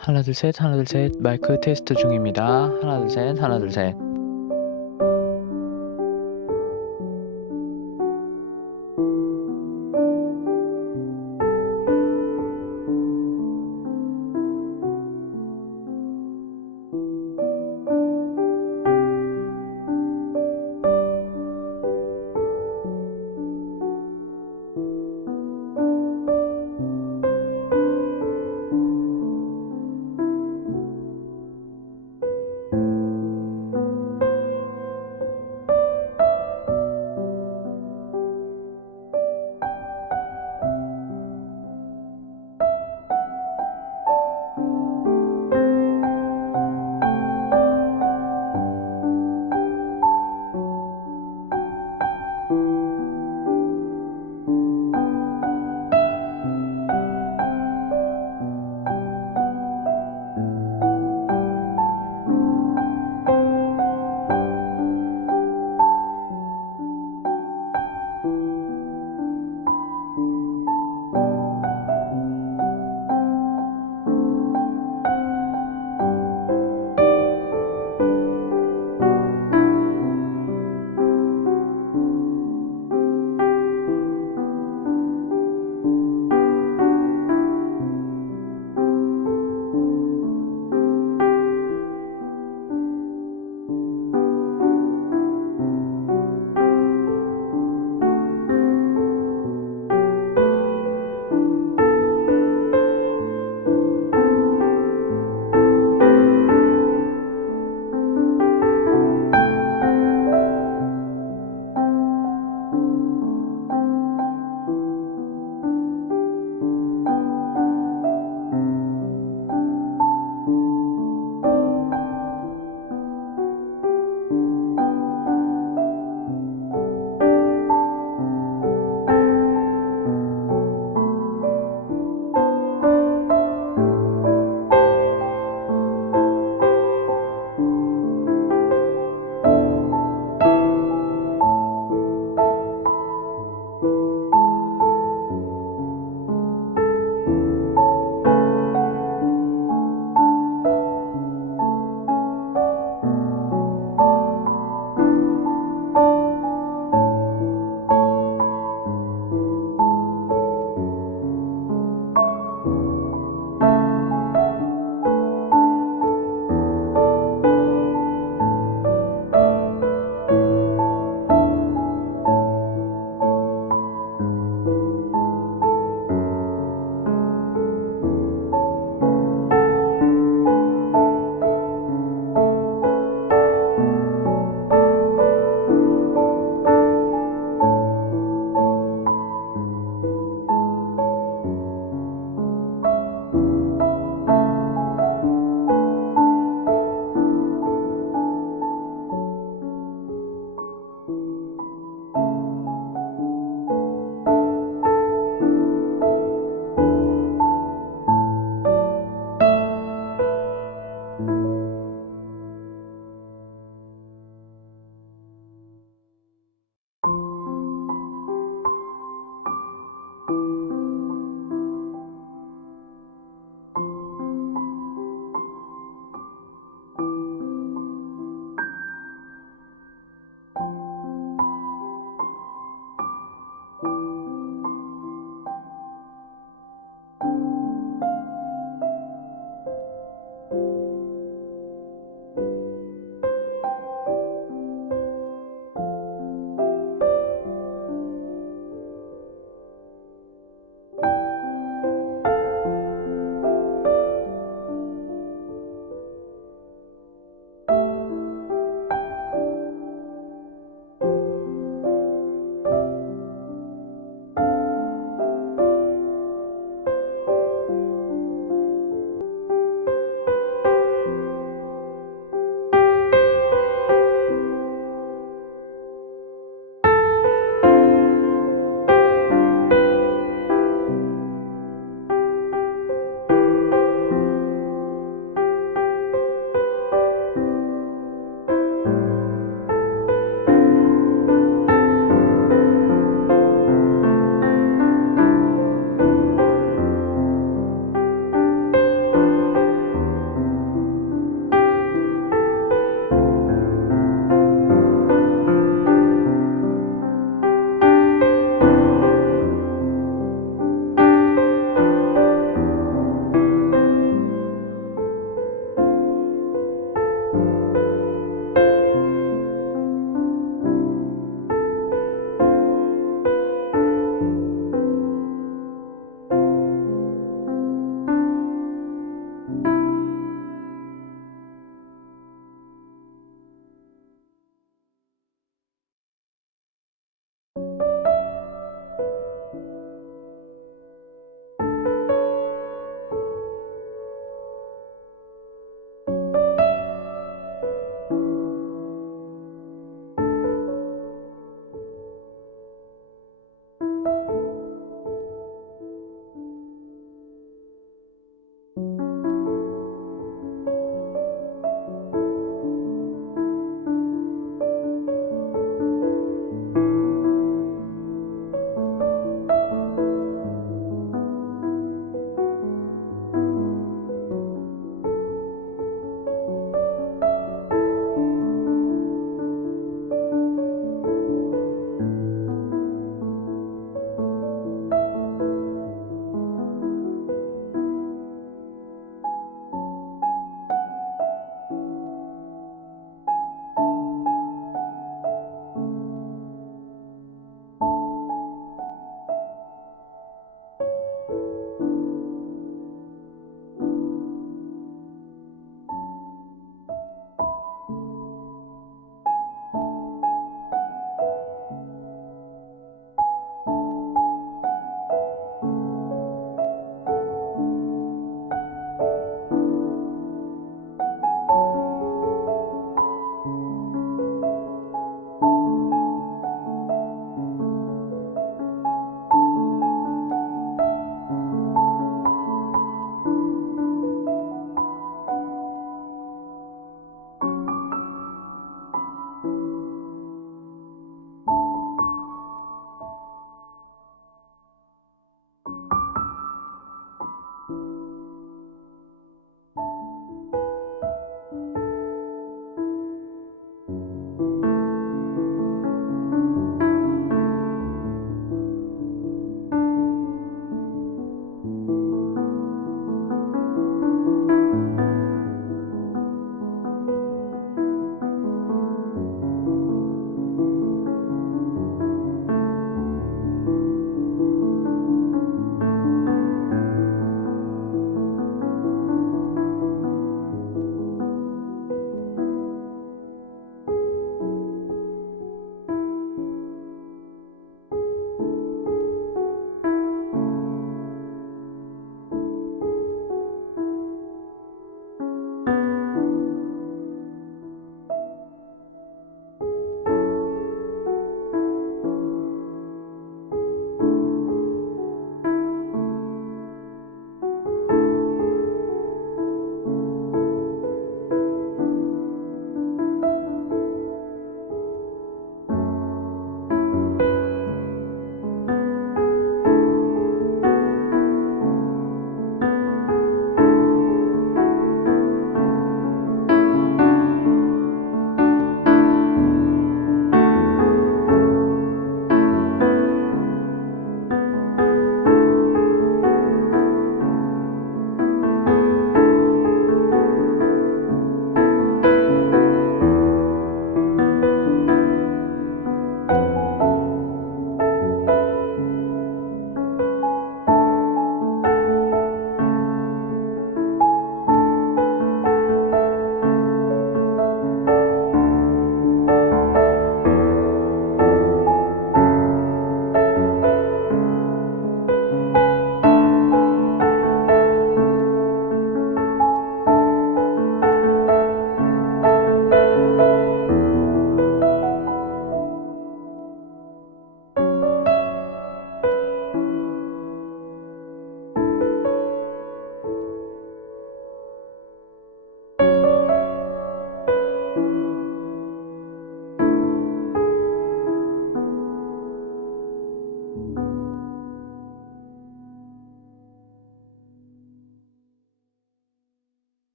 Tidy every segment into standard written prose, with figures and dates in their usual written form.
하나 둘 셋, 하나 둘 셋. 마이크 테스트 중입니다. 하나 둘 셋, 하나 둘 셋.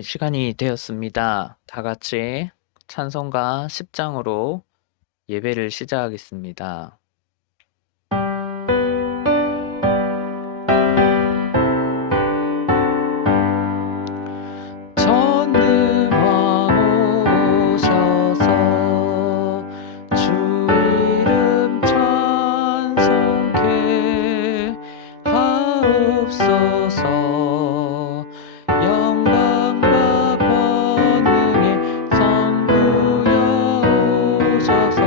네, 시간이 되었습니다. 다 같이 찬송가 10장으로 예배를 시작하겠습니다. 전능왕 오셔서 주 이름 찬송케 하옵소서. 영광과 권능의 성부여 오셔서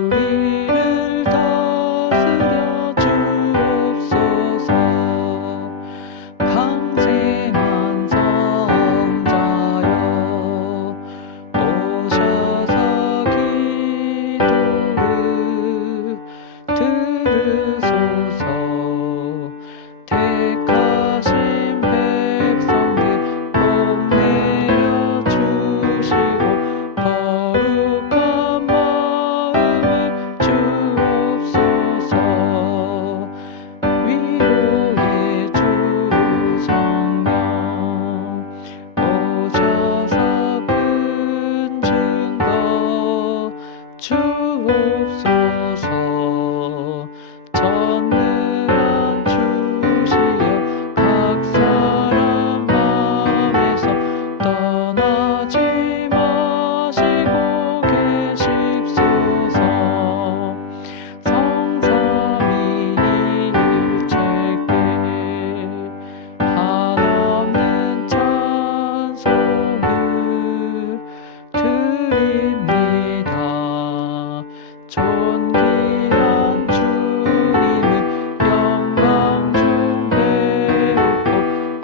우리를 다스려 주옵소서. 강생한 성자여 오셔서 기도를 들으소서. 택하신 백성들 복내려 주시고 거룩한 마음을 주옵소서. 위로의 주 성령 오셔서 큰 증거 주옵소서. 전능한 주시여 각 사람 맘에서 떠나지 마시고 계십소서. 성삼위일체께 한없는 찬송을 드립니다. 존귀한 주님을 영광 중 배우고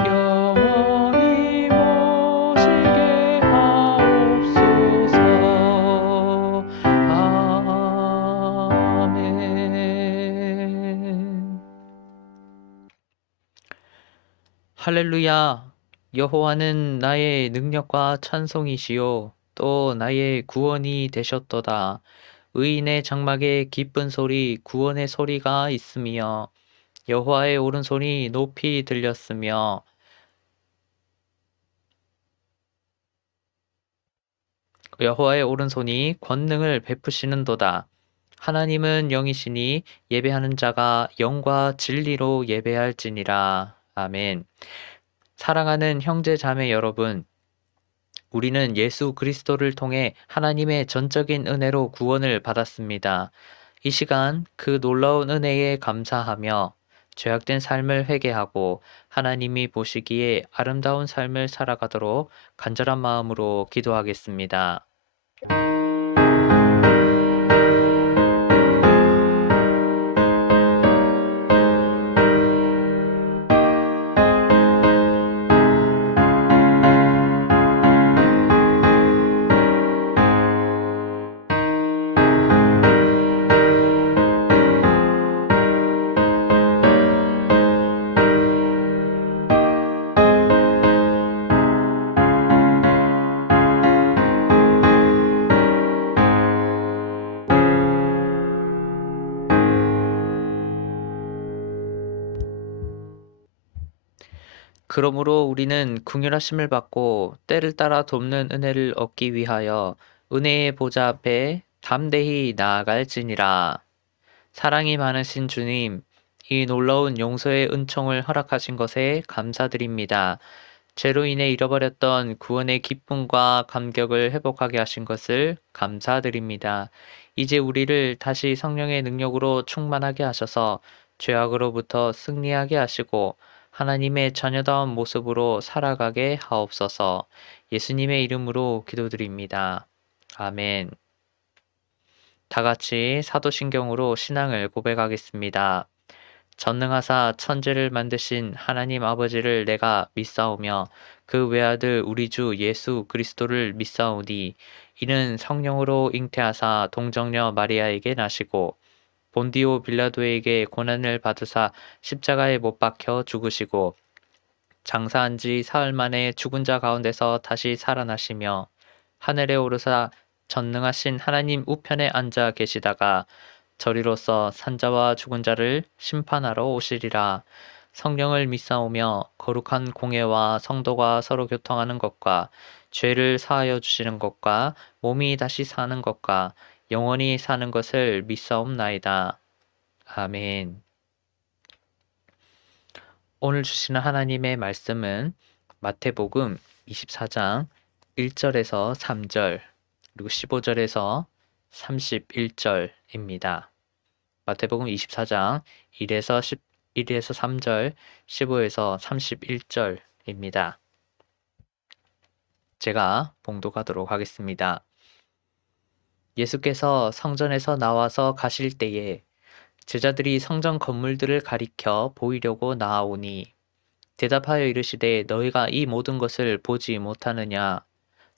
영원히 모시게 하옵소서. 아멘. 할렐루야. 여호와는 나의 능력과 찬송이시요 또 나의 구원이 되셨도다. 의인의 장막에 기쁜 소리 구원의 소리가 있으며 여호와의 오른손이 높이 들렸으며 여호와의 오른손이 권능을 베푸시는도다. 하나님은 영이시니 예배하는 자가 영과 진리로 예배할지니라. 아멘. 사랑하는 형제 자매 여러분, 우리는 예수 그리스도를 통해 하나님의 전적인 은혜로 구원을 받았습니다. 이 시간 그 놀라운 은혜에 감사하며 죄악된 삶을 회개하고 하나님이 보시기에 아름다운 삶을 살아가도록 간절한 마음으로 기도하겠습니다. 그러므로 우리는 긍휼하심을 받고 때를 따라 돕는 은혜를 얻기 위하여 은혜의 보좌 앞에 담대히 나아갈지니라. 사랑이 많으신 주님, 이 놀라운 용서의 은총을 허락하신 것에 감사드립니다. 죄로 인해 잃어버렸던 구원의 기쁨과 감격을 회복하게 하신 것을 감사드립니다. 이제 우리를 다시 성령의 능력으로 충만하게 하셔서 죄악으로부터 승리하게 하시고 하나님의 자녀다운 모습으로 살아가게 하옵소서. 예수님의 이름으로 기도드립니다. 아멘. 다 같이 사도신경으로 신앙을 고백하겠습니다. 전능하사 천지를 만드신 하나님 아버지를 내가 믿사오며 그 외아들 우리 주 예수 그리스도를 믿사오니 이는 성령으로 잉태하사 동정녀 마리아에게 나시고 본디오 빌라도에게 고난을 받으사 십자가에 못 박혀 죽으시고 장사한 지 사흘 만에 죽은 자 가운데서 다시 살아나시며 하늘에 오르사 전능하신 하나님 우편에 앉아 계시다가 저리로서 산자와 죽은 자를 심판하러 오시리라. 성령을 믿사오며 거룩한 공예와 성도가 서로 교통하는 것과 죄를 사하여 주시는 것과 몸이 다시 사는 것과 영원히 사는 것을 믿사옵나이다. 아멘. 오늘 주시는 하나님의 말씀은 마태복음 24장 1절에서 3절 그리고 15절에서 31절입니다. 마태복음 24장 1에서 3절, 15에서 31절입니다. 제가 봉독하도록 하겠습니다. 예수께서 성전에서 나와서 가실 때에 제자들이 성전 건물들을 가리켜 보이려고 나아오니 대답하여 이르시되 너희가 이 모든 것을 보지 못하느냐?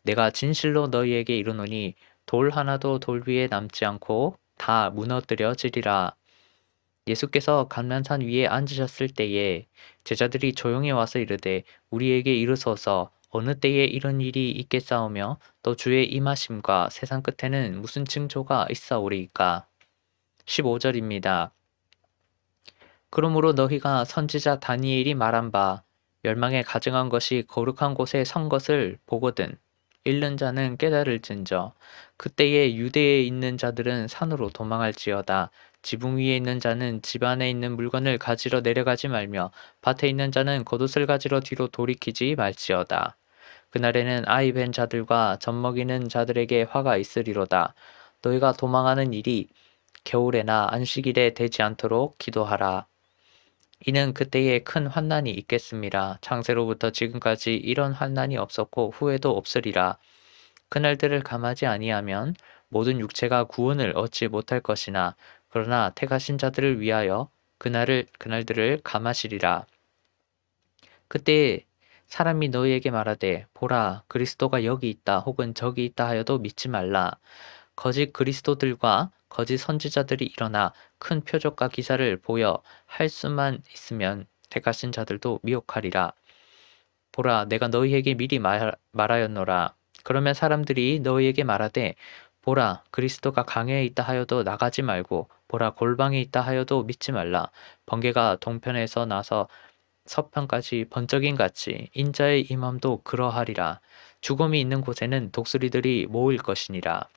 내가 진실로 너희에게 이르노니 돌 하나도 돌 위에 남지 않고 다 무너뜨려지리라. 예수께서 감난산 위에 앉으셨을 때에 제자들이 조용히 와서 이르되 우리에게 이르소서 어느 때에 이런 일이 있겠사오며 또 주의 임하심과 세상 끝에는 무슨 징조가 있사오리이까. 15절입니다. 그러므로 너희가 선지자 다니엘이 말한 바 멸망에 가증한 것이 거룩한 곳에 선 것을 보거든 잃는 자는 깨달을진저 그때에 유대에 있는 자들은 산으로 도망할지어다 지붕 위에 있는 자는 집 안에 있는 물건을 가지러 내려가지 말며 밭에 있는 자는 겉옷을 가지러 뒤로 돌이키지 말지어다. 그날에는 아이 뵌 자들과 젖먹이는 자들에게 화가 있으리로다. 너희가 도망하는 일이 겨울에나 안식일에 되지 않도록 기도하라. 이는 그때에 큰 환난이 있겠습니다. 창세로부터 지금까지 이런 환난이 없었고 후에도 없으리라. 그날들을 감하지 아니하면 모든 육체가 구원을 얻지 못할 것이나 그러나 택하신 자들을 위하여 그날들을 감하시리라. 그때에 사람이 너희에게 말하되 보라 그리스도가 여기 있다 혹은 저기 있다 하여도 믿지 말라. 거짓 그리스도들과 거짓 선지자들이 일어나 큰 표적과 기사를 보여 할 수만 있으면 택하신 자들도 미혹하리라. 보라 내가 너희에게 미리 말하였노라. 그러면 사람들이 너희에게 말하되 보라 그리스도가 강해에 있다 하여도 나가지 말고 보라 골방에 있다 하여도 믿지 말라. 번개가 동편에서 나서 서편까지 번쩍임 같이 인자의 임함도 그러하리라. 죽음이 있는 곳에는 독수리들이 모일 것이니라.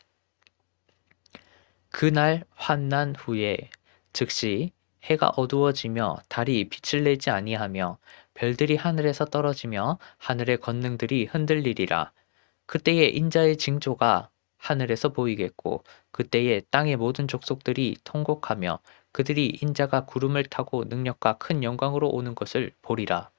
그날 환난 후에 즉시 해가 어두워지며 달이 빛을 내지 아니하며 별들이 하늘에서 떨어지며 하늘의 권능들이 흔들리리라. 그때에 인자의 징조가 하늘에서 보이겠고 그때에 땅의 모든 족속들이 통곡하며 그들이 인자가 구름을 타고 능력과 큰 영광으로 오는 것을 보리라.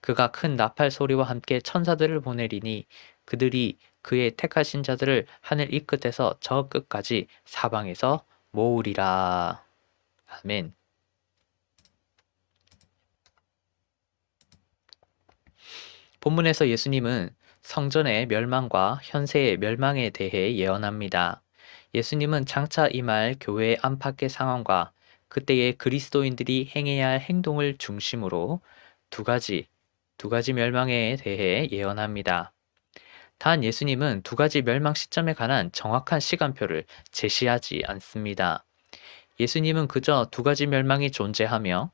그가 큰 나팔 소리와 함께 천사들을 보내리니 그들이 그의 택하신 자들을 하늘 이 끝에서 저 끝까지 사방에서 모으리라. 아멘. 본문에서 예수님은 성전의 멸망과 현세의 멸망에 대해 예언합니다. 예수님은 장차 임할 교회의 안팎의 상황과 그때의 그리스도인들이 행해야 할 행동을 중심으로 두 가지 멸망에 대해 예언합니다. 단 예수님은 두 가지 멸망 시점에 관한 정확한 시간표를 제시하지 않습니다. 예수님은 그저 두 가지 멸망이 존재하며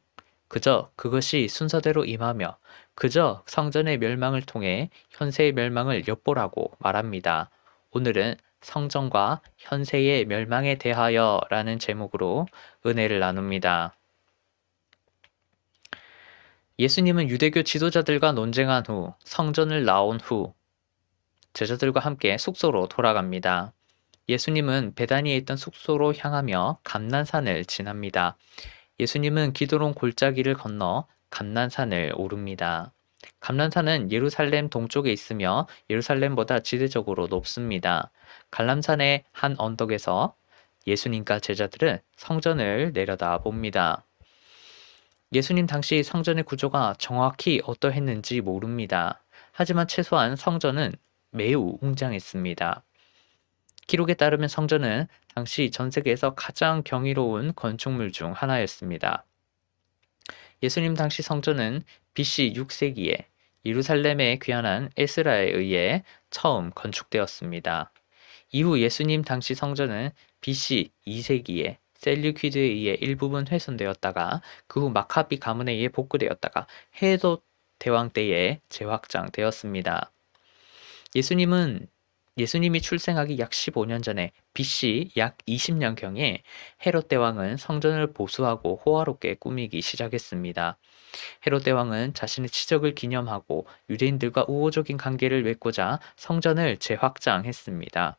그저 그것이 순서대로 임하며 그저 성전의 멸망을 통해 현세의 멸망을 엿보라고 말합니다. 오늘은 성전과 현세의 멸망에 대하여 라는 제목으로 은혜를 나눕니다. 예수님은 유대교 지도자들과 논쟁한 후 성전을 나온 후 제자들과 함께 숙소로 돌아갑니다. 예수님은 베다니에 있던 숙소로 향하며 감난산을 지납니다. 예수님은 기드론 골짜기를 건너 감난산을 오릅니다. 감난산은 예루살렘 동쪽에 있으며 예루살렘보다 지대적으로 높습니다. 갈람산의 한 언덕에서 예수님과 제자들은 성전을 내려다 봅니다. 예수님 당시 성전의 구조가 정확히 어떠했는지 모릅니다. 하지만 최소한 성전은 매우 웅장했습니다. 기록에 따르면 성전은 당시 전 세계에서 가장 경이로운 건축물 중 하나였습니다. 예수님 당시 성전은 BC 6세기에 예루살렘에 귀환한 에스라에 의해 처음 건축되었습니다. 이후 예수님 당시 성전은 BC 2세기에 셀류키드에 의해 일부분 훼손되었다가 그 후 마카비 가문에 의해 복구되었다가 헤롯 대왕 때에 재확장되었습니다. 예수님은 예수님이 출생하기 약 15년 전에 BC 약 20년경에 헤롯 대왕은 성전을 보수하고 호화롭게 꾸미기 시작했습니다. 헤롯 대왕은 자신의 치적을 기념하고 유대인들과 우호적인 관계를 맺고자 성전을 재확장했습니다.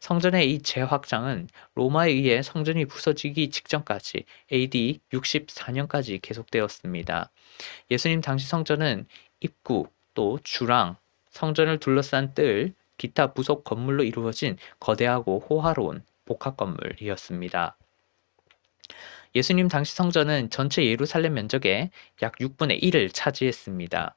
성전의 이 재확장은 로마에 의해 성전이 부서지기 직전까지 AD 64년까지 계속되었습니다. 예수님 당시 성전은 입구, 또 주랑, 성전을 둘러싼 뜰, 기타 부속 건물로 이루어진 거대하고 호화로운 복합 건물이었습니다. 예수님 당시 성전은 전체 예루살렘 면적의 약 6분의 1을 차지했습니다.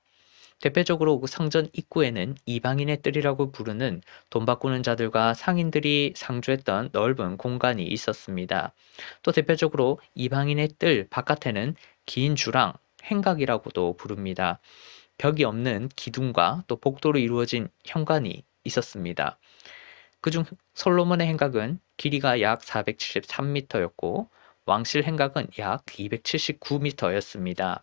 대표적으로 그 성전 입구에는 이방인의 뜰이라고 부르는 돈 바꾸는 자들과 상인들이 상주했던 넓은 공간이 있었습니다. 또 대표적으로 이방인의 뜰 바깥에는 긴 주랑 행각이라고도 부릅니다. 벽이 없는 기둥과 또 복도로 이루어진 현관이 있었습니다. 그중 솔로몬의 행각은 길이가 약 473m였고 왕실 행각은 약 279m였습니다.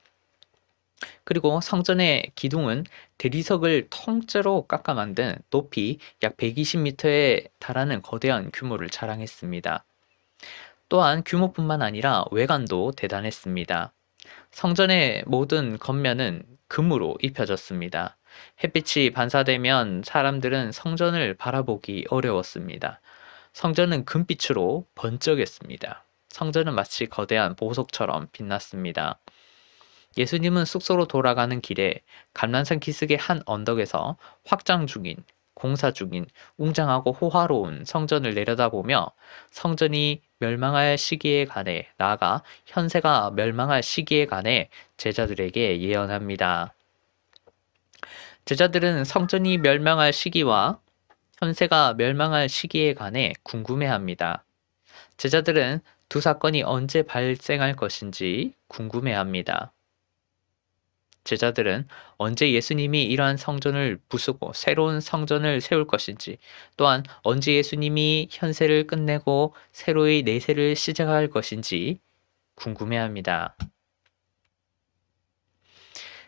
그리고 성전의 기둥은 대리석을 통째로 깎아 만든 높이 약 120m에 달하는 거대한 규모를 자랑했습니다. 또한 규모뿐만 아니라 외관도 대단했습니다. 성전의 모든 겉면은 금으로 입혀졌습니다. 햇빛이 반사되면 사람들은 성전을 바라보기 어려웠습니다. 성전은 금빛으로 번쩍였습니다. 성전은 마치 거대한 보석처럼 빛났습니다. 예수님은 숙소로 돌아가는 길에 감람산 기슭의 한 언덕에서 확장 중인, 공사 중인, 웅장하고 호화로운 성전을 내려다보며 성전이 멸망할 시기에 관해, 나아가 현세가 멸망할 시기에 관해 제자들에게 예언합니다. 제자들은 성전이 멸망할 시기와 현세가 멸망할 시기에 관해 궁금해합니다. 제자들은 두 사건이 언제 발생할 것인지 궁금해합니다. 제자들은 언제 예수님이 이러한 성전을 부수고 새로운 성전을 세울 것인지, 또한 언제 예수님이 현세를 끝내고 새로의 내세를 시작할 것인지 궁금해합니다.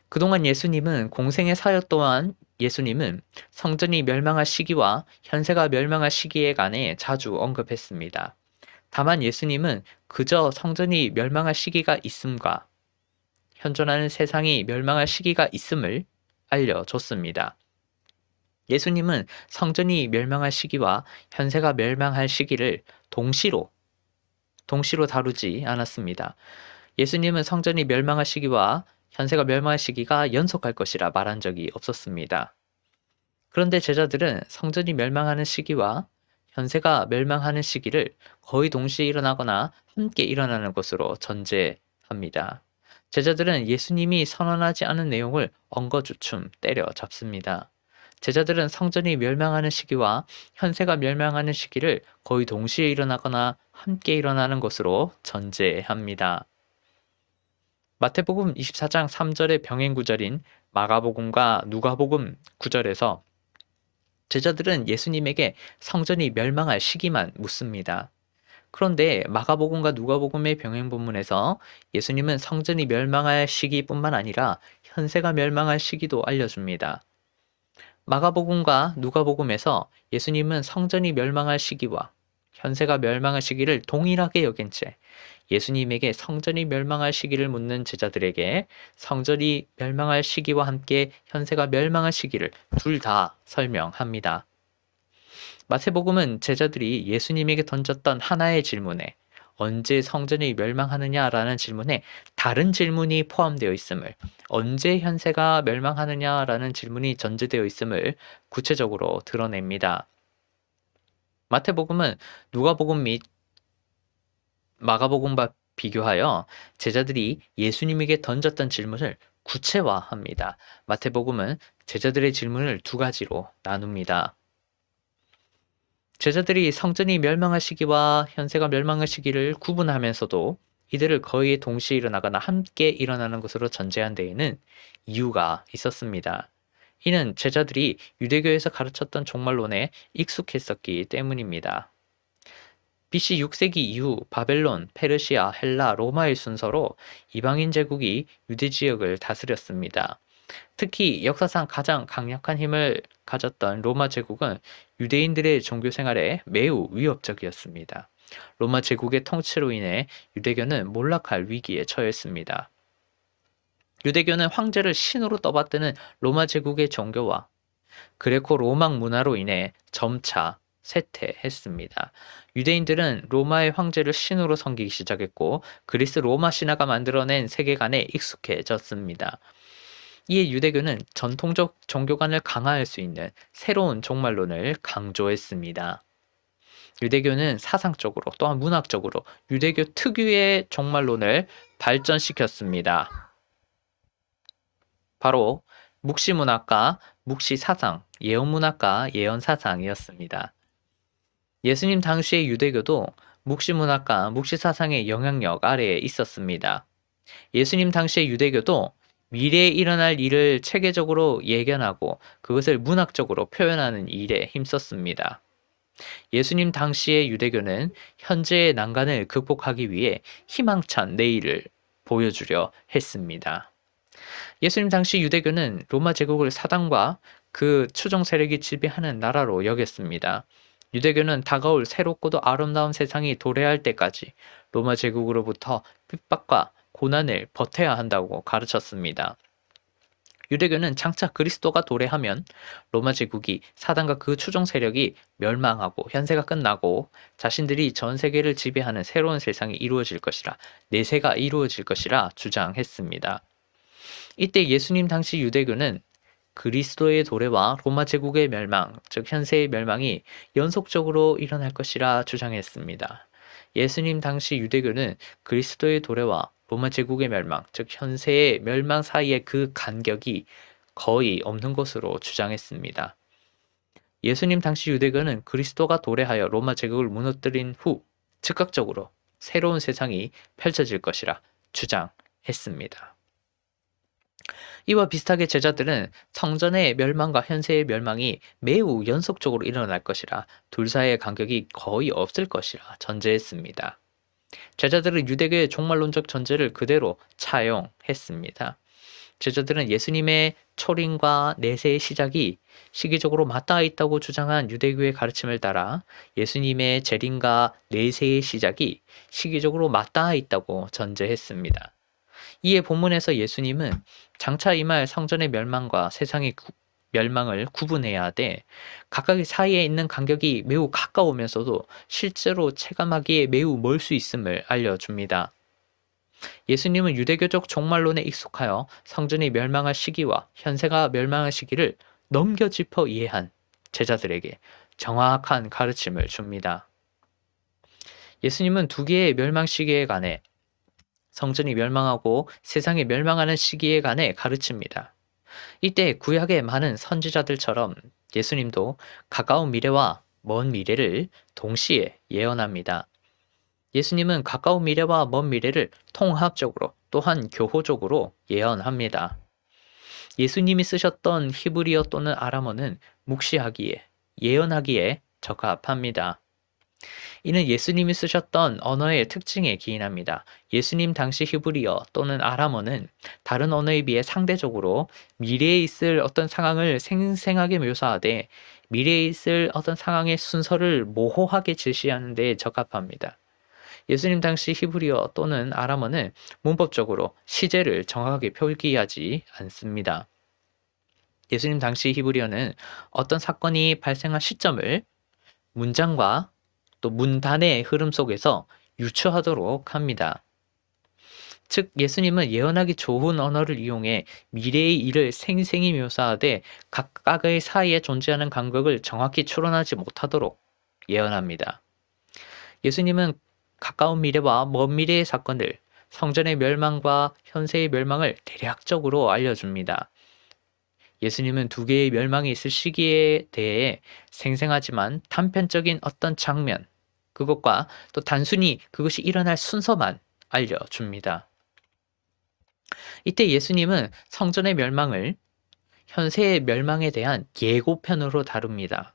그동안 예수님은 공생의 사역 동안 예수님은 성전이 멸망할 시기와 현세가 멸망할 시기에 관해 자주 언급했습니다. 다만 예수님은 그저 성전이 멸망할 시기가 있음과 현존하는 세상이 멸망할 시기가 있음을 알려줬습니다. 예수님은 성전이 멸망할 시기와 현세가 멸망할 시기를 동시로 다루지 않았습니다. 예수님은 성전이 멸망할 시기와 현세가 멸망할 시기가 연속할 것이라 말한 적이 없었습니다. 그런데 제자들은 성전이 멸망하는 시기와 현세가 멸망하는 시기를 거의 동시에 일어나거나 함께 일어나는 것으로 전제합니다. 제자들은 예수님이 선언하지 않은 내용을 엉거주춤 때려잡습니다. 제자들은 성전이 멸망하는 시기와 현세가 멸망하는 시기를 거의 동시에 일어나거나 함께 일어나는 것으로 전제합니다. 마태복음 24장 3절의 병행 구절인 마가복음과 누가복음 9절에서 제자들은 예수님에게 성전이 멸망할 시기만 묻습니다. 그런데 마가복음과 누가복음의 병행 본문에서 예수님은 성전이 멸망할 시기뿐만 아니라 현세가 멸망할 시기도 알려줍니다. 마가복음과 누가복음에서 예수님은 성전이 멸망할 시기와 현세가 멸망할 시기를 동일하게 여긴 채 예수님에게 성전이 멸망할 시기를 묻는 제자들에게 성전이 멸망할 시기와 함께 현세가 멸망할 시기를 둘 다 설명합니다. 마태복음은 제자들이 예수님에게 던졌던 하나의 질문에 언제 성전이 멸망하느냐라는 질문에 다른 질문이 포함되어 있음을, 언제 현세가 멸망하느냐라는 질문이 전제되어 있음을 구체적으로 드러냅니다. 마태복음은 누가복음 및 마가복음과 비교하여 제자들이 예수님에게 던졌던 질문을 구체화합니다. 마태복음은 제자들의 질문을 두 가지로 나눕니다. 제자들이 성전이 멸망할 시기와 현세가 멸망할 시기를 구분하면서도 이들을 거의 동시에 일어나거나 함께 일어나는 것으로 전제한 데에는 이유가 있었습니다. 이는 제자들이 유대교에서 가르쳤던 종말론에 익숙했었기 때문입니다. BC 6세기 이후 바벨론, 페르시아, 헬라, 로마의 순서로 이방인 제국이 유대 지역을 다스렸습니다. 특히 역사상 가장 강력한 힘을 가졌던 로마 제국은 유대인들의 종교 생활에 매우 위협적이었습니다. 로마 제국의 통치로 인해 유대교는 몰락할 위기에 처했습니다. 유대교는 황제를 신으로 떠받드는 로마 제국의 종교와 그레코 로망 문화로 인해 점차 쇠퇴했습니다. 유대인들은 로마의 황제를 신으로 섬기기 시작했고 그리스 로마 신화가 만들어낸 세계관에 익숙해졌습니다. 이에 유대교는 전통적 종교관을 강화할 수 있는 새로운 종말론을 강조했습니다. 유대교는 사상적으로 또한 문학적으로 유대교 특유의 종말론을 발전시켰습니다. 바로 묵시문학과, 묵시사상, 예언문학과, 예언사상이었습니다. 예수님 당시의 유대교도 묵시문학과, 묵시사상의 영향력 아래에 있었습니다. 예수님 당시의 유대교도 미래에 일어날 일을 체계적으로 예견하고 그것을 문학적으로 표현하는 일에 힘썼습니다. 예수님 당시의 유대교는 현재의 난간을 극복하기 위해 희망찬 내일을 보여주려 했습니다. 예수님 당시 유대교는 로마 제국을 사단과 그 추종 세력이 지배하는 나라로 여겼습니다. 유대교는 다가올 새롭고도 아름다운 세상이 도래할 때까지 로마 제국으로부터 핍박과 고난을 버텨야 한다고 가르쳤습니다. 유대교는 장차 그리스도가 도래하면 로마 제국이 사단과 그 추종 세력이 멸망하고 현세가 끝나고 자신들이 전 세계를 지배하는 새로운 세상이 이루어질 것이라, 내세가 이루어질 것이라 주장했습니다. 이때 예수님 당시 유대교는 그리스도의 도래와 로마 제국의 멸망, 즉 현세의 멸망이 연속적으로 일어날 것이라 주장했습니다. 예수님 당시 유대교는 그리스도의 도래와 로마 제국의 멸망, 즉 현세의 멸망 사이의 그 간격이 거의 없는 것으로 주장했습니다. 예수님 당시 유대교는 그리스도가 도래하여 로마 제국을 무너뜨린 후 즉각적으로 새로운 세상이 펼쳐질 것이라 주장했습니다. 이와 비슷하게 제자들은 성전의 멸망과 현세의 멸망이 매우 연속적으로 일어날 것이라 둘 사이의 간격이 거의 없을 것이라 전제했습니다. 제자들은 유대교의 종말론적 전제를 그대로 차용했습니다. 제자들은 예수님의 초림과 내세의 시작이 시기적으로 맞닿아 있다고 주장한 유대교의 가르침을 따라 예수님의 재림과 내세의 시작이 시기적으로 맞닿아 있다고 전제했습니다. 이에 본문에서 예수님은 장차 임할 성전의 멸망과 세상의 멸망을 구분해야 돼 각각의 사이에 있는 간격이 매우 가까우면서도 실제로 체감하기에 매우 멀 수 있음을 알려줍니다. 예수님은 유대교적 종말론에 익숙하여 성전이 멸망할 시기와 현세가 멸망할 시기를 넘겨 짚어 이해한 제자들에게 정확한 가르침을 줍니다. 예수님은 두 개의 멸망 시기에 관해 성전이 멸망하고 세상이 멸망하는 시기에 관해 가르칩니다. 이때 구약의 많은 선지자들처럼 예수님도 가까운 미래와 먼 미래를 동시에 예언합니다. 예수님은 가까운 미래와 먼 미래를 통합적으로 또한 교호적으로 예언합니다. 예수님이 쓰셨던 히브리어 또는 아람어는 묵시하기에, 예언하기에 적합합니다. 이는 예수님이 쓰셨던 언어의 특징에 기인합니다. 예수님 당시 히브리어 또는 아람어는 다른 언어에 비해 상대적으로 미래에 있을 어떤 상황을 생생하게 묘사하되 미래에 있을 어떤 상황의 순서를 모호하게 제시하는 데 적합합니다. 예수님 당시 히브리어 또는 아람어는 문법적으로 시제를 정확하게 표기하지 않습니다. 예수님 당시 히브리어는 어떤 사건이 발생한 시점을 문장과 또 문단의 흐름 속에서 유추하도록 합니다. 즉 예수님은 예언하기 좋은 언어를 이용해 미래의 일을 생생히 묘사하되 각각의 사이에 존재하는 간격을 정확히 추론하지 못하도록 예언합니다. 예수님은 가까운 미래와 먼 미래의 사건들, 성전의 멸망과 현세의 멸망을 대략적으로 알려줍니다. 예수님은 두 개의 멸망이 있을 시기에 대해 생생하지만 단편적인 어떤 장면, 그것과 또 단순히 그것이 일어날 순서만 알려줍니다. 이때 예수님은 성전의 멸망을 현세의 멸망에 대한 예고편으로 다룹니다.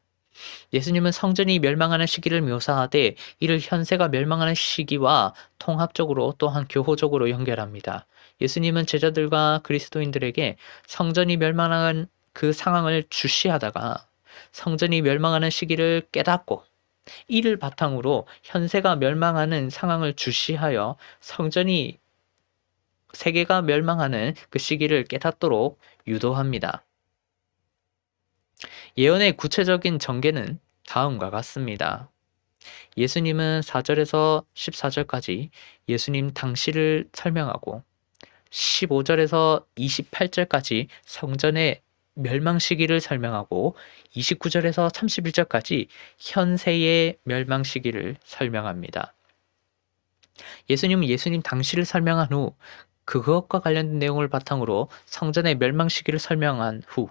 예수님은 성전이 멸망하는 시기를 묘사하되 이를 현세가 멸망하는 시기와 통합적으로 또한 교호적으로 연결합니다. 예수님은 제자들과 그리스도인들에게 성전이 멸망하는 그 상황을 주시하다가 성전이 멸망하는 시기를 깨닫고 이를 바탕으로 현세가 멸망하는 상황을 주시하여 성전이 세계가 멸망하는 그 시기를 깨닫도록 유도합니다. 예언의 구체적인 전개는 다음과 같습니다. 예수님은 4절에서 14절까지 예수님 당시를 설명하고 15절에서 28절까지 성전의 멸망 시기를 설명하고 29절에서 31절까지 현세의 멸망 시기를 설명합니다. 예수님은 예수님 당시를 설명한 후 그것과 관련된 내용을 바탕으로 성전의 멸망 시기를 설명한 후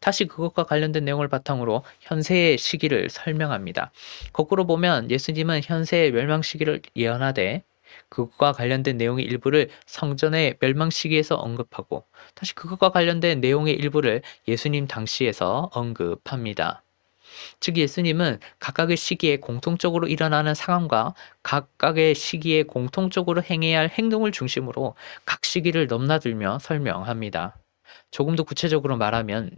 다시 그것과 관련된 내용을 바탕으로 현세의 시기를 설명합니다. 거꾸로 보면 예수님은 현세의 멸망 시기를 예언하되 그것과 관련된 내용의 일부를 성전의 멸망 시기에서 언급하고 다시 그것과 관련된 내용의 일부를 예수님 당시에서 언급합니다. 즉 예수님은 각각의 시기에 공통적으로 일어나는 상황과 각각의 시기에 공통적으로 행해야 할 행동을 중심으로 각 시기를 넘나들며 설명합니다. 조금 더 구체적으로 말하면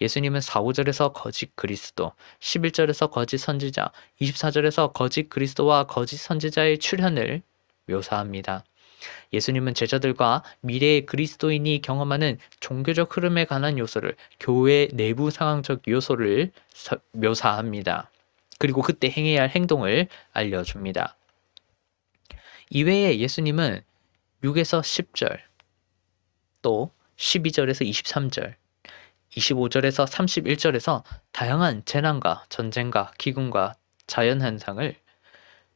예수님은 4, 5절에서 거짓 그리스도, 11절에서 거짓 선지자, 24절에서 거짓 그리스도와 거짓 선지자의 출현을 묘사합니다. 예수님은 제자들과 미래의 그리스도인이 경험하는 종교적 흐름에 관한 요소를 교회 내부 상황적 요소를 묘사합니다. 그리고 그때 행해야 할 행동을 알려줍니다. 이외에 예수님은 6에서 10절, 또 12절에서 23절, 25절에서 31절에서 다양한 재난과 전쟁과 기근과 자연현상을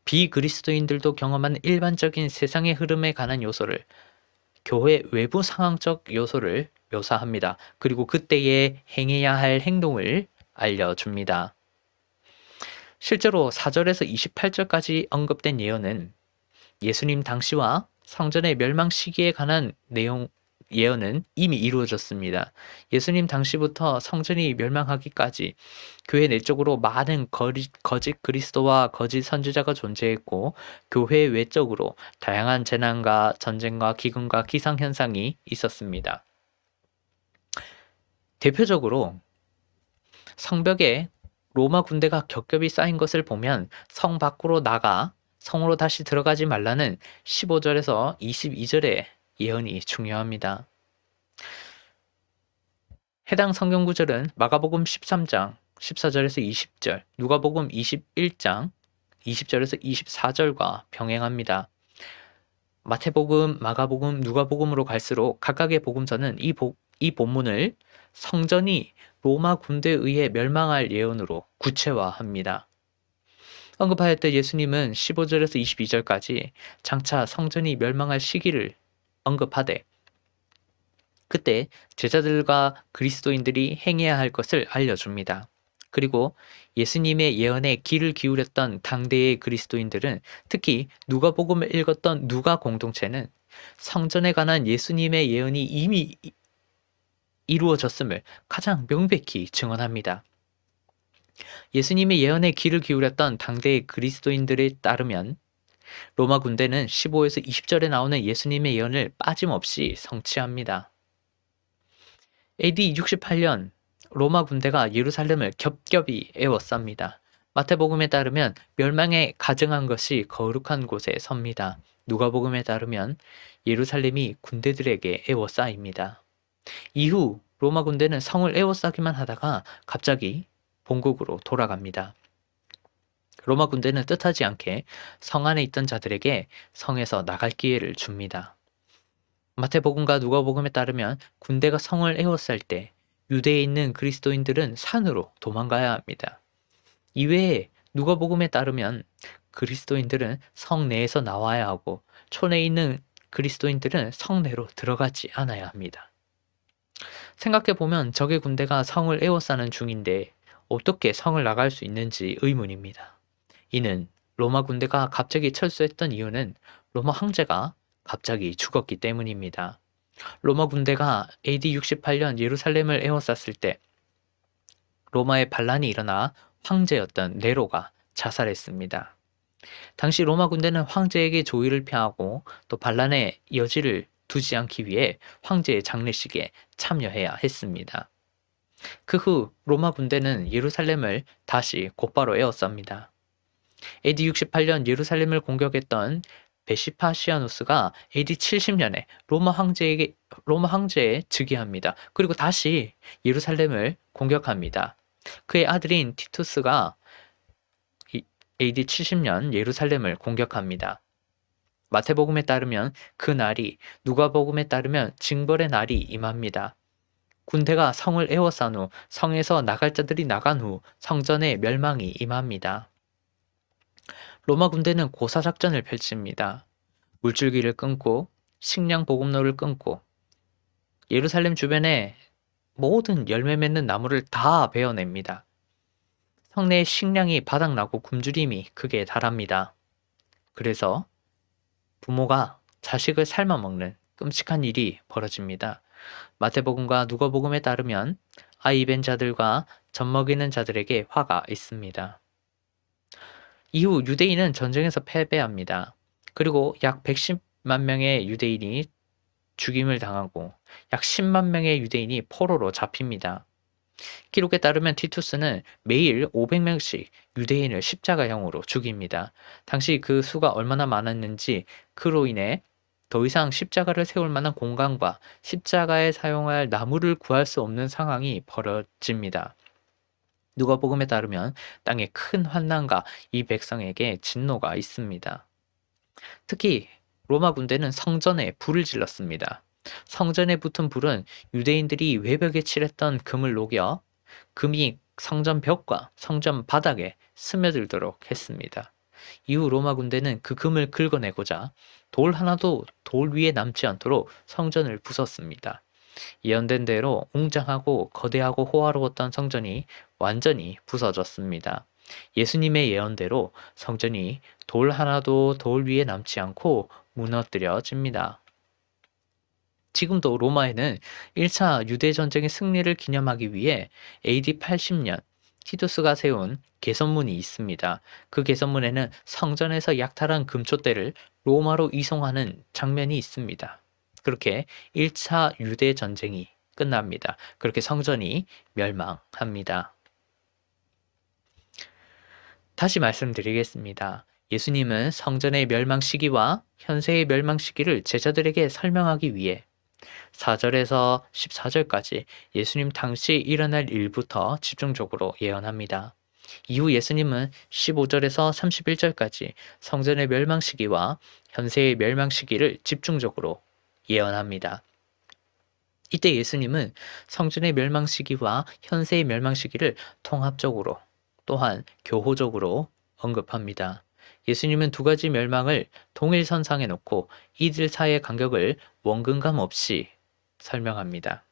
비그리스도인들도 경험하는 일반적인 세상의 흐름에 관한 요소를 교회 외부 상황적 요소를 묘사합니다. 그리고 그때에 행해야 할 행동을 알려줍니다. 실제로 4절에서 28절까지 언급된 예언은 예수님 당시와 성전의 멸망 시기에 관한 내용 예언은 이미 이루어졌습니다. 예수님 당시부터 성전이 멸망하기까지 교회 내적으로 많은 거짓 그리스도와 거짓 선지자가 존재했고 교회 외적으로 다양한 재난과 전쟁과 기근과 기상현상이 있었습니다. 대표적으로 성벽에 로마 군대가 겹겹이 쌓인 것을 보면 성 밖으로 나가 성으로 다시 들어가지 말라는 15절에서 22절의 예언이 중요합니다. 해당 성경 구절은 마가복음 13장 14절에서 20절, 누가복음 21장 20절에서 24절과 병행합니다. 마태복음, 마가복음, 누가복음으로 갈수록 각각의 복음서는 이 본문을 성전이 로마 군대에 의해 멸망할 예언으로 구체화합니다. 언급하였던 예수님은 15절에서 22절까지 장차 성전이 멸망할 시기를 언급하되 그때 제자들과 그리스도인들이 행해야 할 것을 알려줍니다. 그리고 예수님의 예언에 귀를 기울였던 당대의 그리스도인들은 특히 누가복음을 읽었던 누가 공동체는 성전에 관한 예수님의 예언이 이미 이루어졌음을 가장 명백히 증언합니다. 예수님의 예언에 귀를 기울였던 당대의 그리스도인들에 따르면 로마 군대는 15에서 20절에 나오는 예수님의 예언을 빠짐없이 성취합니다. AD 68년 로마 군대가 예루살렘을 겹겹이 에워쌉니다. 마태복음에 따르면 멸망에 가증한 것이 거룩한 곳에 섭니다. 누가복음에 따르면 예루살렘이 군대들에게 에워싸입니다. 이후 로마 군대는 성을 에워싸기만 하다가 갑자기 본국으로 돌아갑니다. 로마 군대는 뜻하지 않게 성 안에 있던 자들에게 성에서 나갈 기회를 줍니다. 마태복음과 누가복음에 따르면 군대가 성을 에워쌀 때 유대에 있는 그리스도인들은 산으로 도망가야 합니다. 이외에 누가복음에 따르면 그리스도인들은 성 내에서 나와야 하고 촌에 있는 그리스도인들은 성 내로 들어가지 않아야 합니다. 생각해보면 적의 군대가 성을 에워싸는 중인데 어떻게 성을 나갈 수 있는지 의문입니다. 이는 로마 군대가 갑자기 철수했던 이유는 로마 황제가 갑자기 죽었기 때문입니다. 로마 군대가 AD 68년 예루살렘을 에워쌌을 때 로마의 반란이 일어나 황제였던 네로가 자살했습니다. 당시 로마 군대는 황제에게 조의를 피하고 또 반란의 여지를 두지 않기 위해 황제의 장례식에 참여해야 했습니다. 그 후 로마 군대는 예루살렘을 다시 곧바로 에워쌉니다. AD 68년 예루살렘을 공격했던 베시파시아누스가 AD 70년에 로마 황제에 즉위합니다. 그리고 다시 예루살렘을 공격합니다. 그의 아들인 티투스가 AD 70년 예루살렘을 공격합니다. 마태복음에 따르면 그 날이, 누가복음에 따르면 징벌의 날이 임합니다. 군대가 성을 에워싼 후 성에서 나갈 자들이 나간 후 성전의 멸망이 임합니다. 로마 군대는 고사작전을 펼칩니다. 물줄기를 끊고 식량 보급로를 끊고 예루살렘 주변에 모든 열매 맺는 나무를 다 베어냅니다. 성내의 식량이 바닥나고 굶주림이 극에 달합니다. 그래서 부모가 자식을 삶아 먹는 끔찍한 일이 벌어집니다. 마태복음과 누가복음에 따르면 아이 벤 자들과 젖 먹이는 자들에게 화가 있습니다. 이후 유대인은 전쟁에서 패배합니다. 그리고 약 110만 명의 유대인이 죽임을 당하고 약 10만 명의 유대인이 포로로 잡힙니다. 기록에 따르면 티투스는 매일 500명씩 유대인을 십자가형으로 죽입니다. 당시 그 수가 얼마나 많았는지 그로 인해 더 이상 십자가를 세울 만한 공간과 십자가에 사용할 나무를 구할 수 없는 상황이 벌어집니다. 누가복음에 따르면 땅에 큰 환난과 이 백성에게 진노가 있습니다. 특히 로마 군대는 성전에 불을 질렀습니다. 성전에 붙은 불은 유대인들이 외벽에 칠했던 금을 녹여 금이 성전 벽과 성전 바닥에 스며들도록 했습니다. 이후 로마 군대는 그 금을 긁어내고자 돌 하나도 돌 위에 남지 않도록 성전을 부쉈습니다. 예언된 대로 웅장하고 거대하고 호화로웠던 성전이 완전히 부서졌습니다. 예수님의 예언대로 성전이 돌 하나도 돌 위에 남지 않고 무너뜨려집니다. 지금도 로마에는 1차 유대전쟁의 승리를 기념하기 위해 AD 80년 티투스가 세운 개선문이 있습니다. 그 개선문에는 성전에서 약탈한 금촛대를 로마로 이송하는 장면이 있습니다. 그렇게 1차 유대전쟁이 끝납니다. 그렇게 성전이 멸망합니다. 다시 말씀드리겠습니다. 예수님은 성전의 멸망 시기와 현세의 멸망 시기를 제자들에게 설명하기 위해 4절에서 14절까지 예수님 당시 일어날 일부터 집중적으로 예언합니다. 이후 예수님은 15절에서 31절까지 성전의 멸망 시기와 현세의 멸망 시기를 집중적으로 예언합니다. 이때 예수님은 성전의 멸망 시기와 현세의 멸망 시기를 통합적으로 또한 교호적으로 언급합니다. 예수님은 두 가지 멸망을 동일선상에 놓고 이들 사이의 간격을 원근감 없이 설명합니다.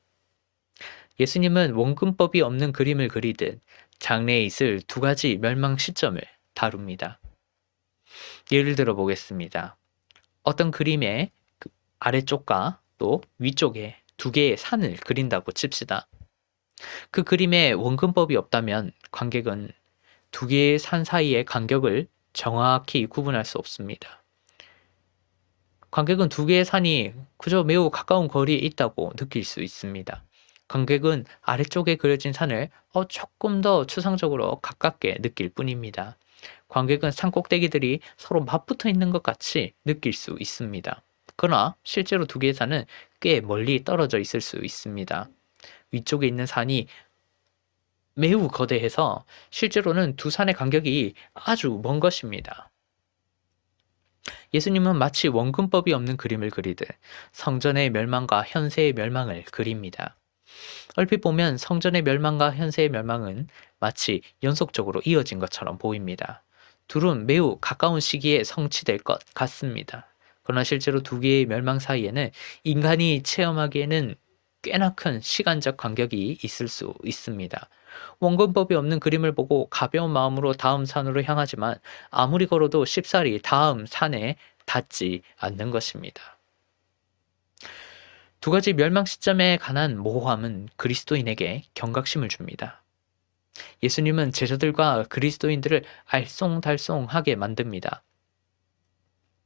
예수님은 원근법이 없는 그림을 그리듯 장래에 있을 두 가지 멸망 시점을 다룹니다. 예를 들어 보겠습니다. 어떤 그림의 아래쪽과 또 위쪽에 두 개의 산을 그린다고 칩시다. 그 그림에 원근법이 없다면 관객은 두 개의 산 사이의 간격을 정확히 구분할 수 없습니다. 관객은 두 개의 산이 그저 매우 가까운 거리에 있다고 느낄 수 있습니다. 관객은 아래쪽에 그려진 산을 조금 더 추상적으로 가깝게 느낄 뿐입니다. 관객은 산 꼭대기들이 서로 맞붙어 있는 것 같이 느낄 수 있습니다. 그러나 실제로 두 개의 산은 꽤 멀리 떨어져 있을 수 있습니다. 위쪽에 있는 산이 매우 거대해서 실제로는 두 산의 간격이 아주 먼 것입니다. 예수님은 마치 원근법이 없는 그림을 그리듯 성전의 멸망과 현세의 멸망을 그립니다. 얼핏 보면 성전의 멸망과 현세의 멸망은 마치 연속적으로 이어진 것처럼 보입니다. 둘은 매우 가까운 시기에 성취될 것 같습니다. 그러나 실제로 두 개의 멸망 사이에는 인간이 체험하기에는 꽤나 큰 시간적 간격이 있을 수 있습니다. 원근법이 없는 그림을 보고 가벼운 마음으로 다음 산으로 향하지만 아무리 걸어도 쉽사리 다음 산에 닿지 않는 것입니다. 두 가지 멸망 시점에 관한 모호함은 그리스도인에게 경각심을 줍니다. 예수님은 제자들과 그리스도인들을 알쏭달쏭하게 만듭니다.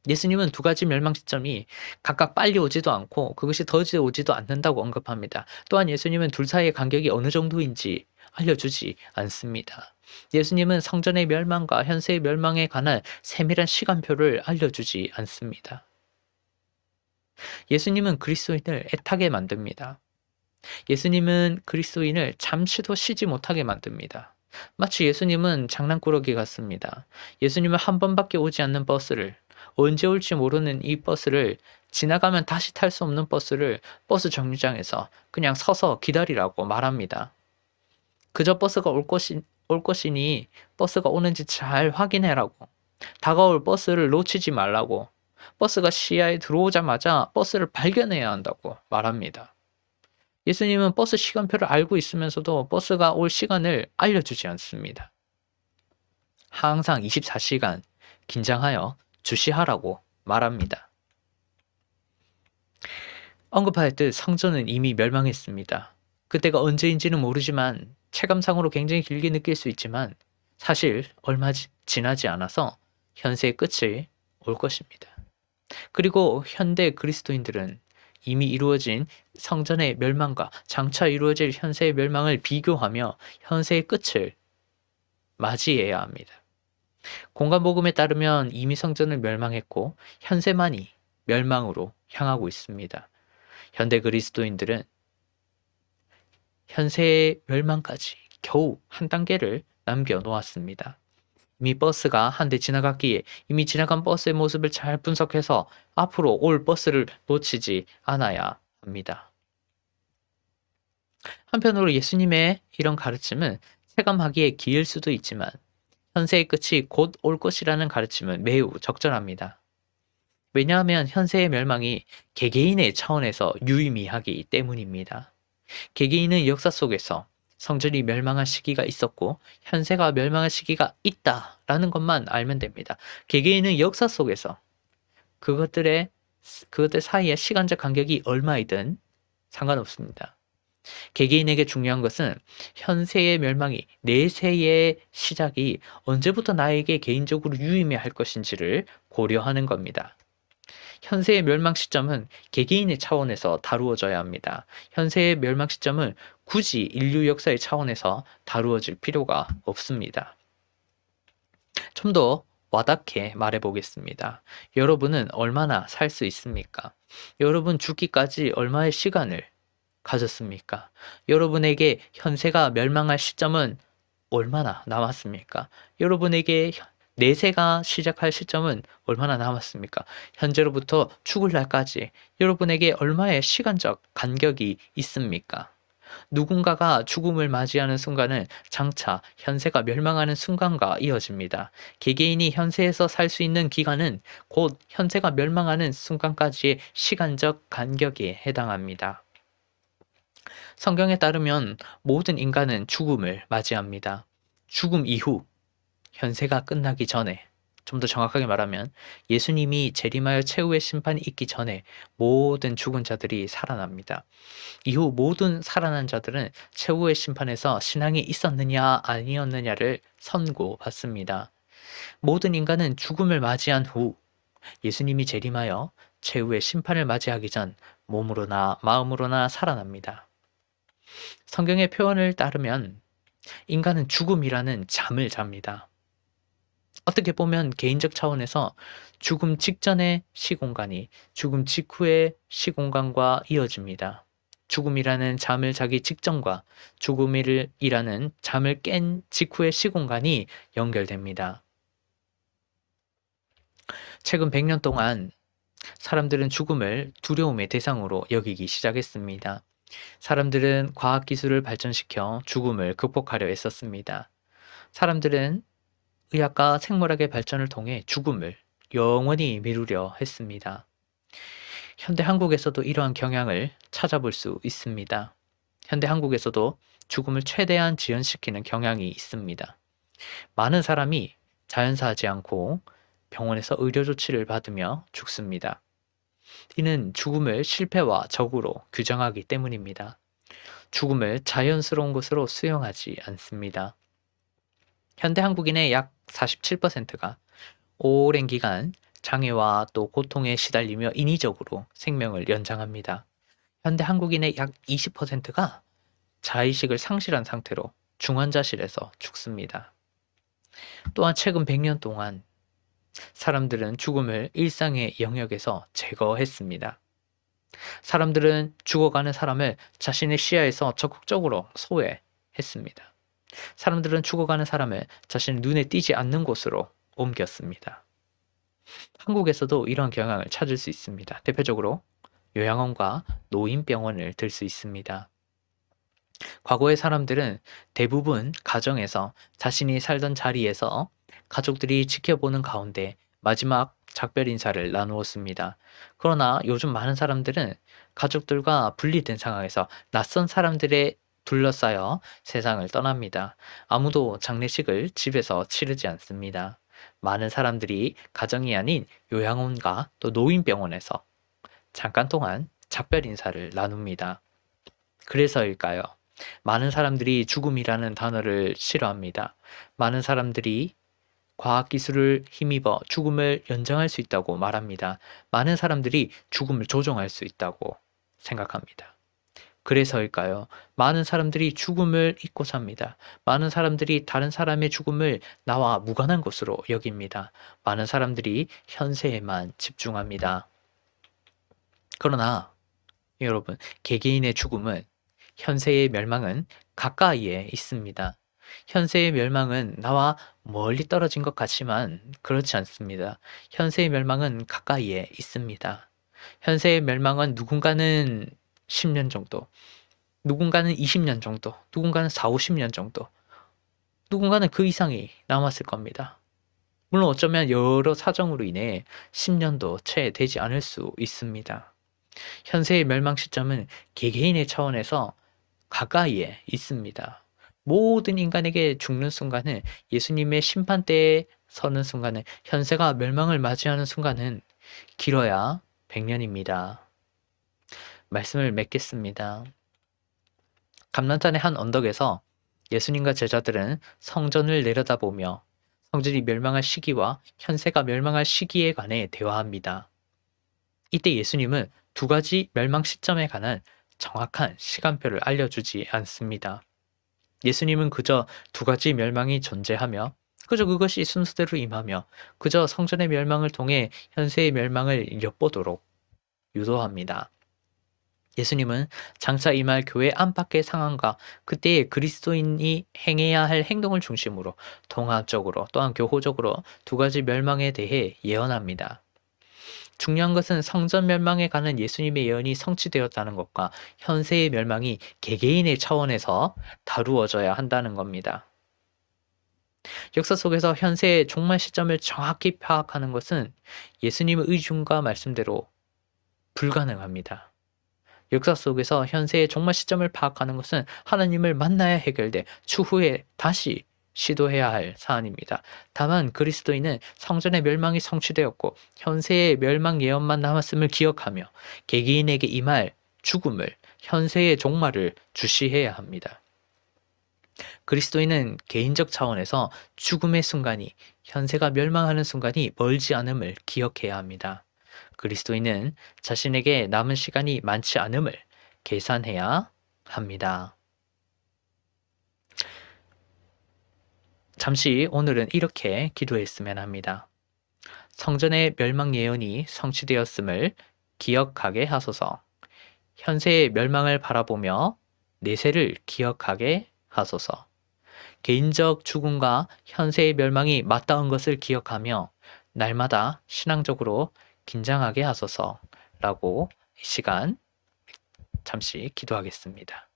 예수님은 두 가지 멸망 시점이 각각 빨리 오지도 않고 그것이 더디 오지도 않는다고 언급합니다. 또한 예수님은 둘 사이의 간격이 어느 정도인지 알려주지 않습니다. 예수님은 성전의 멸망과 현세의 멸망에 관한 세밀한 시간표를 알려주지 않습니다. 예수님은 그리스도인을 애타게 만듭니다. 예수님은 그리스도인을 잠시도 쉬지 못하게 만듭니다. 마치 예수님은 장난꾸러기 같습니다. 예수님은 한 번밖에 오지 않는 버스를, 언제 올지 모르는 이 버스를, 지나가면 다시 탈 수 없는 버스를 버스 정류장에서 그냥 서서 기다리라고 말합니다. 그저 버스가 올 것이니 버스가 오는지 잘 확인해라고, 다가올 버스를 놓치지 말라고, 버스가 시야에 들어오자마자 버스를 발견해야 한다고 말합니다. 예수님은 버스 시간표를 알고 있으면서도 버스가 올 시간을 알려주지 않습니다. 항상 24시간 긴장하여 주시하라고 말합니다. 언급하였듯 성전은 이미 멸망했습니다. 그때가 언제인지는 모르지만 체감상으로 굉장히 길게 느낄 수 있지만 사실 얼마 지나지 않아서 현세의 끝이 올 것입니다. 그리고 현대 그리스도인들은 이미 이루어진 성전의 멸망과 장차 이루어질 현세의 멸망을 비교하며 현세의 끝을 맞이해야 합니다. 공간복음에 따르면 이미 성전은 멸망했고 현세만이 멸망으로 향하고 있습니다. 현대 그리스도인들은 현세의 멸망까지 겨우 한 단계를 남겨놓았습니다. 이미 버스가 한 대 지나갔기에 이미 지나간 버스의 모습을 잘 분석해서 앞으로 올 버스를 놓치지 않아야 합니다. 한편으로 예수님의 이런 가르침은 체감하기에 기일 수도 있지만 현세의 끝이 곧 올 것이라는 가르침은 매우 적절합니다. 왜냐하면 현세의 멸망이 개개인의 차원에서 유의미하기 때문입니다. 개개인은 역사 속에서 성전이 멸망한 시기가 있었고 현세가 멸망한 시기가 있다라는 것만 알면 됩니다. 개개인은 역사 속에서 그것들 사이의 시간적 간격이 얼마이든 상관없습니다. 개개인에게 중요한 것은 현세의 멸망이 내세의 시작이 언제부터 나에게 개인적으로 유의미할 것인지를 고려하는 겁니다. 현세의 멸망 시점은 개개인의 차원에서 다루어져야 합니다. 현세의 멸망 시점은 굳이 인류 역사의 차원에서 다루어질 필요가 없습니다. 좀 더 와닿게 말해보겠습니다. 여러분은 얼마나 살 수 있습니까? 여러분 죽기까지 얼마의 시간을 가졌습니까? 여러분에게 현세가 멸망할 시점은 얼마나 남았습니까? 여러분에게 내세가 시작할 시점은 얼마나 남았습니까? 현재로부터 죽을 날까지 여러분에게 얼마의 시간적 간격이 있습니까? 누군가가 죽음을 맞이하는 순간은 장차 현세가 멸망하는 순간과 이어집니다. 개개인이 현세에서 살 수 있는 기간은 곧 현세가 멸망하는 순간까지의 시간적 간격에 해당합니다. 성경에 따르면 모든 인간은 죽음을 맞이합니다. 죽음 이후, 현세가 끝나기 전에, 좀 더 정확하게 말하면 예수님이 재림하여 최후의 심판이 있기 전에 모든 죽은 자들이 살아납니다. 이후 모든 살아난 자들은 최후의 심판에서 신앙이 있었느냐 아니었느냐를 선고받습니다. 모든 인간은 죽음을 맞이한 후 예수님이 재림하여 최후의 심판을 맞이하기 전 몸으로나 마음으로나 살아납니다. 성경의 표현을 따르면 인간은 죽음이라는 잠을 잡니다. 어떻게 보면 개인적 차원에서 죽음 직전의 시공간이 죽음 직후의 시공간과 이어집니다. 죽음이라는 잠을 자기 직전과 죽음이라는 잠을 깬 직후의 시공간이 연결됩니다. 최근 100년 동안 사람들은 죽음을 두려움의 대상으로 여기기 시작했습니다. 사람들은 과학기술을 발전시켜 죽음을 극복하려 애썼습니다. 사람들은 의학과 생물학의 발전을 통해 죽음을 영원히 미루려 했습니다. 현대 한국에서도 이러한 경향을 찾아볼 수 있습니다. 현대 한국에서도 죽음을 최대한 지연시키는 경향이 있습니다. 많은 사람이 자연사하지 않고 병원에서 의료 조치를 받으며 죽습니다. 이는 죽음을 실패와 적으로 규정하기 때문입니다. 죽음을 자연스러운 것으로 수용하지 않습니다. 현대 한국인의 약 47%가 오랜 기간 장애와 또 고통에 시달리며 인위적으로 생명을 연장합니다. 현대 한국인의 약 20%가 자의식을 상실한 상태로 중환자실에서 죽습니다. 또한 최근 100년 동안 사람들은 죽음을 일상의 영역에서 제거했습니다. 사람들은 죽어가는 사람을 자신의 시야에서 적극적으로 소외했습니다. 사람들은 죽어가는 사람을 자신의 눈에 띄지 않는 곳으로 옮겼습니다. 한국에서도 이런 경향을 찾을 수 있습니다. 대표적으로 요양원과 노인병원을 들 수 있습니다. 과거의 사람들은 대부분 가정에서 자신이 살던 자리에서 가족들이 지켜보는 가운데 마지막 작별 인사를 나누었습니다. 그러나 요즘 많은 사람들은 가족들과 분리된 상황에서 낯선 사람들에 둘러싸여 세상을 떠납니다. 아무도 장례식을 집에서 치르지 않습니다. 많은 사람들이 가정이 아닌 요양원과 또 노인병원에서 잠깐 동안 작별 인사를 나눕니다. 그래서일까요? 많은 사람들이 죽음이라는 단어를 싫어합니다. 많은 사람들이 과학기술을 힘입어 죽음을 연장할 수 있다고 말합니다. 많은 사람들이 죽음을 조종할 수 있다고 생각합니다. 그래서일까요? 많은 사람들이 죽음을 잊고 삽니다. 많은 사람들이 다른 사람의 죽음을 나와 무관한 것으로 여깁니다. 많은 사람들이 현세에만 집중합니다. 그러나 여러분, 개개인의 죽음은 현세의 멸망은 가까이에 있습니다. 현세의 멸망은 나와 멀리 떨어진 것 같지만 그렇지 않습니다. 현세의 멸망은 가까이에 있습니다. 현세의 멸망은 누군가는 10년 정도, 누군가는 20년 정도, 누군가는 4, 50년 정도, 누군가는 그 이상이 남았을 겁니다. 물론 어쩌면 여러 사정으로 인해 10년도 채 되지 않을 수 있습니다. 현세의 멸망 시점은 개개인의 차원에서 가까이에 있습니다. 모든 인간에게 죽는 순간은 예수님의 심판대에 서는 순간은 현세가 멸망을 맞이하는 순간은 길어야 100년입니다. 말씀을 맺겠습니다. 감난산의 한 언덕에서 예수님과 제자들은 성전을 내려다보며 성전이 멸망할 시기와 현세가 멸망할 시기에 관해 대화합니다. 이때 예수님은 두 가지 멸망 시점에 관한 정확한 시간표를 알려주지 않습니다. 예수님은 그저 두 가지 멸망이 존재하며 그저 그것이 순서대로 임하며 그저 성전의 멸망을 통해 현세의 멸망을 엿보도록 유도합니다. 예수님은 장차 임할 교회 안팎의 상황과 그때의 그리스도인이 행해야 할 행동을 중심으로 통합적으로 또한 교호적으로 두 가지 멸망에 대해 예언합니다. 중요한 것은 성전 멸망에 관한 예수님의 예언이 성취되었다는 것과 현세의 멸망이 개개인의 차원에서 다루어져야 한다는 겁니다. 역사 속에서 현세의 종말 시점을 정확히 파악하는 것은 예수님의 의중과 말씀대로 불가능합니다. 역사 속에서 현세의 종말 시점을 파악하는 것은 하나님을 만나야 해결돼 추후에 다시 시도해야 할 사안입니다. 다만 그리스도인은 성전의 멸망이 성취되었고 현세의 멸망 예언만 남았음을 기억하며 개개인에게 임할 죽음을 현세의 종말을 주시해야 합니다. 그리스도인은 개인적 차원에서 죽음의 순간이 현세가 멸망하는 순간이 멀지 않음을 기억해야 합니다. 그리스도인은 자신에게 남은 시간이 많지 않음을 계산해야 합니다. 잠시 오늘은 이렇게 기도했으면 합니다. 성전의 멸망 예언이 성취되었음을 기억하게 하소서. 현세의 멸망을 바라보며 내세를 기억하게 하소서. 개인적 죽음과 현세의 멸망이 맞닿은 것을 기억하며 날마다 신앙적으로 긴장하게 하소서라고 이 시간 잠시 기도하겠습니다.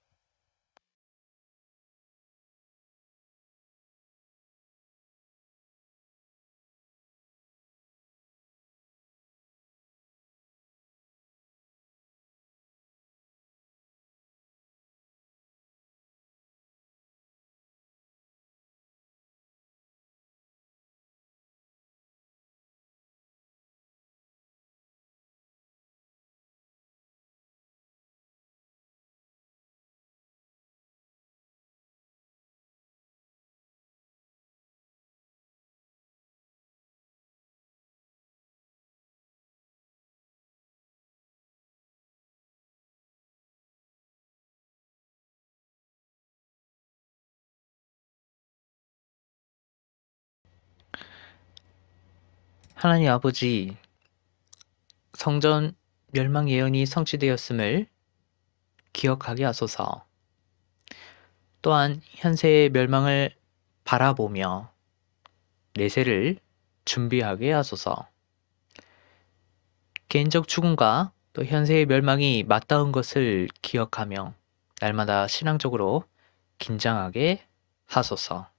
하나님 아버지, 성전 멸망 예언이 성취되었음을 기억하게 하소서. 또한 현세의 멸망을 바라보며 내세를 준비하게 하소서. 개인적 죽음과 또 현세의 멸망이 맞닿은 것을 기억하며 날마다 신앙적으로 긴장하게 하소서.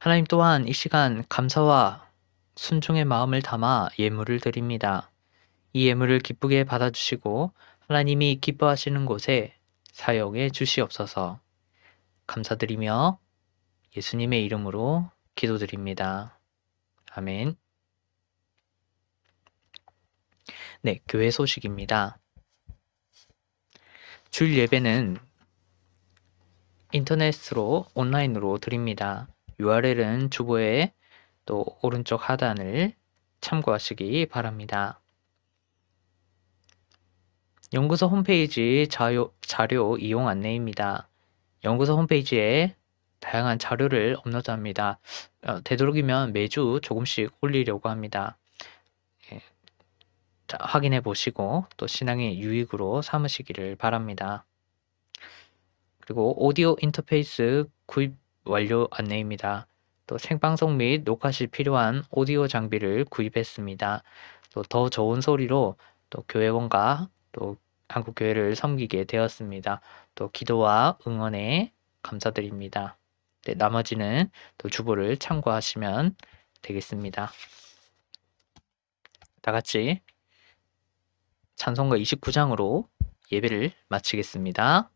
하나님 또한 이 시간 감사와 순종의 마음을 담아 예물을 드립니다. 이 예물을 기쁘게 받아주시고 하나님이 기뻐하시는 곳에 사용해 주시옵소서. 감사드리며 예수님의 이름으로 기도드립니다. 아멘. 네, 교회 소식입니다. 주일 예배는 인터넷으로 온라인으로 드립니다. URL은 주보에 또 오른쪽 하단을 참고하시기 바랍니다. 연구소 홈페이지 자료 이용 안내입니다. 연구소 홈페이지에 다양한 자료를 업로드합니다. 되도록이면 매주 조금씩 올리려고 합니다. 예, 자, 확인해 보시고 또 신앙의 유익으로 삼으시기를 바랍니다. 그리고 오디오 인터페이스 구입 완료 안내입니다. 또 생방송 및 녹화 시 필요한 오디오 장비를 구입했습니다. 또 더 좋은 소리로 또 교회원과 또 한국 교회를 섬기게 되었습니다. 또 기도와 응원에 감사드립니다. 네, 나머지는 또 주보를 참고하시면 되겠습니다. 다 같이 찬송가 29장으로 예배를 마치겠습니다.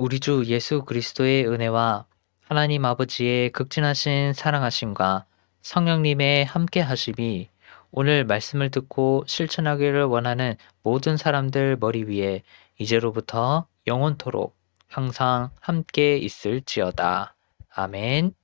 우리 주 예수 그리스도의 은혜와 하나님 아버지의 극진하신 사랑하심과 성령님의 함께 하심이 오늘 말씀을 듣고 실천하기를 원하는 모든 사람들 머리 위에 이제로부터 영원토록 항상 함께 있을지어다. 아멘.